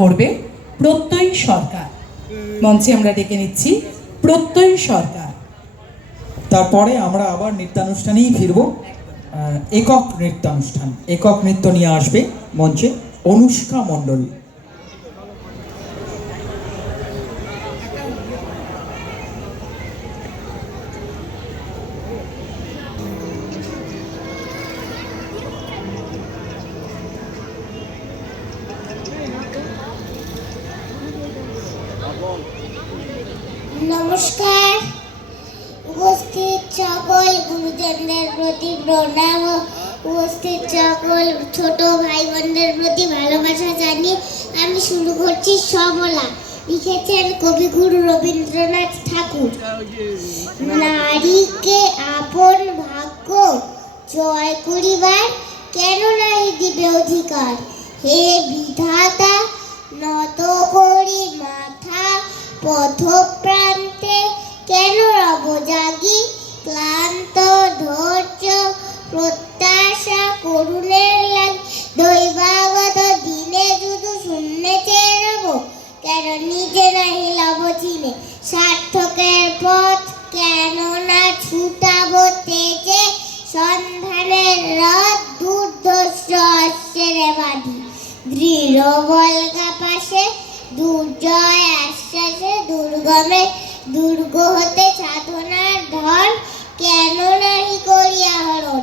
করবে প্রত্যয়ী সরকার। মঞ্চে আমরা ডেকে নিচ্ছি প্রত্যয়ী সরকার। তারপরে আমরা আবার নৃত্যানুষ্ঠানেই ফিরব। একক নৃত্যানুষ্ঠান, একক নৃত্য নিয়ে আসবে মঞ্চে অনুষ্কা মণ্ডল। নমস্কার। উপস্থিত সকল গুরুজনদের প্রতি প্রণাম ও উপস্থিত সকল ছোট ভাই বোনদের প্রতি ভালোবাসা জানিয়ে আমি শুরু করছি সমলা। লিখেছেন কবিগুরু রবীন্দ্রনাথ ঠাকুর। নারীকে আপন ভাগ্য জয় করিবার কেন নাই দিবে অধিকার। হে বিধাতা নত করি মাথা পথপ্রান্তে কেন রব জাগি। ক্লান্ত ধৈর্য প্রত্যাশা করুণের লাগ দৈবাগত দিনে শুধু শূন্যে চেয়ে রব কেন নিজে নাহি লব চিনে। সার্থকের পথ কেন না ছুটাব তেজে সন্ধানের রথ দুর্ধর্ষ অশ্বের বাঁধি। দৃঢ় বলগা পাশে দুর্জয় আশ্বাসে দুর্গমে দুর্গ হতে সাধনার ধন কেন নাহি করিয়া হরণ।